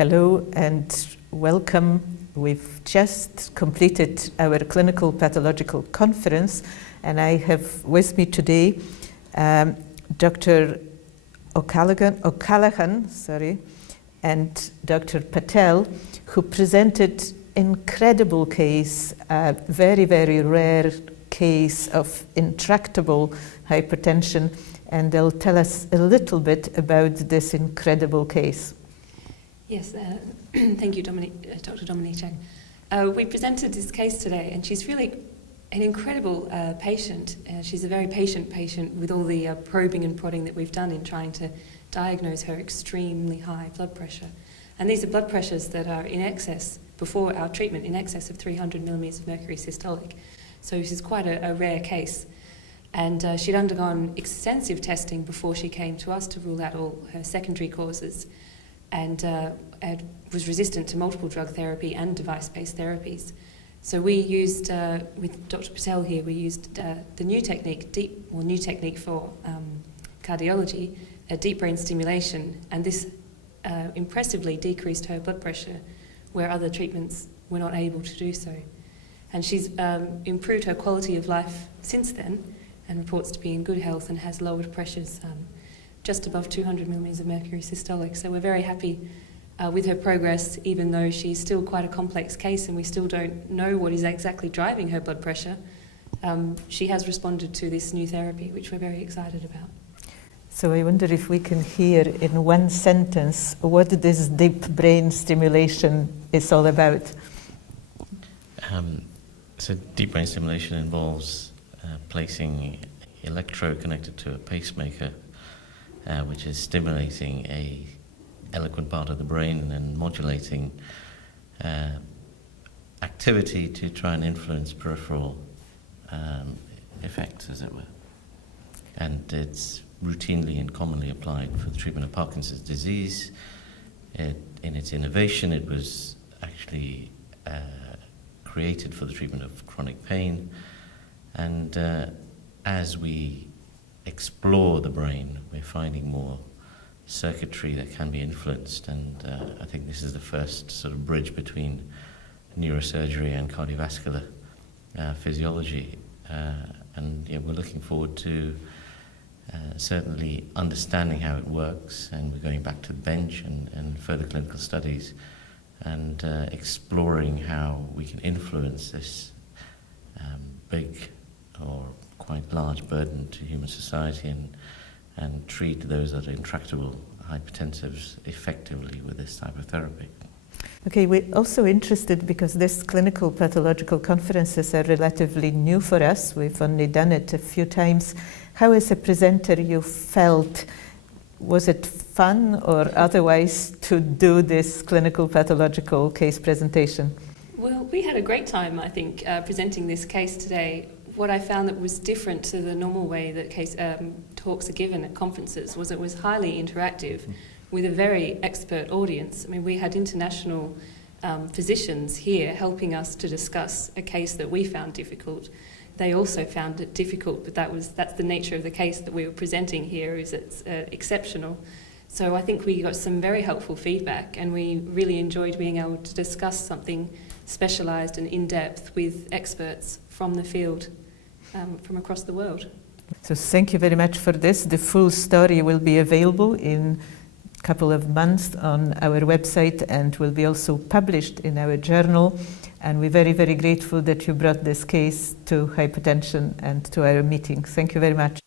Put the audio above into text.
Hello and welcome. We've just completed our clinical pathological conference, and I have with me today Dr. O'Callaghan, and Dr. Patel, who presented incredible case, a very, very rare case of intractable hypertension, and they'll tell us a little bit about this incredible case. Yes, thank you, Dr. Dominique. We presented this case today, and she's really an incredible patient. She's a very patient with all the probing and prodding that we've done in trying to diagnose her extremely high blood pressure. And these are blood pressures that are in excess, before our treatment, in excess of 300 millimeters of mercury systolic. So this is quite a rare case. And she'd undergone extensive testing before she came to us to rule out all her secondary causes, and was resistant to multiple drug therapy and device-based therapies. So we used, with Dr. Patel here, we used the new technique for cardiology, deep brain stimulation, and this impressively decreased her blood pressure where other treatments were not able to do so. And she's improved her quality of life since then and reports to be in good health and has lowered pressures just above 200 millimeters of mercury systolic. So we're very happy with her progress, even though she's still quite a complex case and we still don't know what is exactly driving her blood pressure. She has responded to this new therapy, which we're very excited about. So I wonder if we can hear in one sentence what this deep brain stimulation is all about. So deep brain stimulation involves placing electrode connected to a pacemaker, which is stimulating a eloquent part of the brain and modulating activity to try and influence peripheral effects, as it were. And it's routinely and commonly applied for the treatment of Parkinson's disease. In its innovation, it was actually created for the treatment of chronic pain. And as we explore the brain, we're finding more circuitry that can be influenced, and I think this is the first sort of bridge between neurosurgery and cardiovascular physiology, and we're looking forward to certainly understanding how it works, and we're going back to the bench and further clinical studies and exploring how we can influence this big or quite large burden to human society and treat those that are intractable hypertensives effectively with this type of therapy. Okay, we're also interested because this clinical pathological conferences are relatively new for us. We've only done it a few times. How, as a presenter, you felt? Was it fun or otherwise to do this clinical pathological case presentation? Well, we had a great time, I think, presenting this case today. What I found that was different to the normal way that case talks are given at conferences was it was highly interactive with a very expert audience. I mean, we had international physicians here helping us to discuss a case that we found difficult. They also found it difficult, but that's the nature of the case that we were presenting here, is it's exceptional. So I think we got some very helpful feedback, and we really enjoyed being able to discuss something specialised and in-depth with experts from the field from across the world. So thank you very much for this. The full story will be available in a couple of months on our website and will be also published in our journal. And we're very, very grateful that you brought this case to Hypertension and to our meeting. Thank you very much.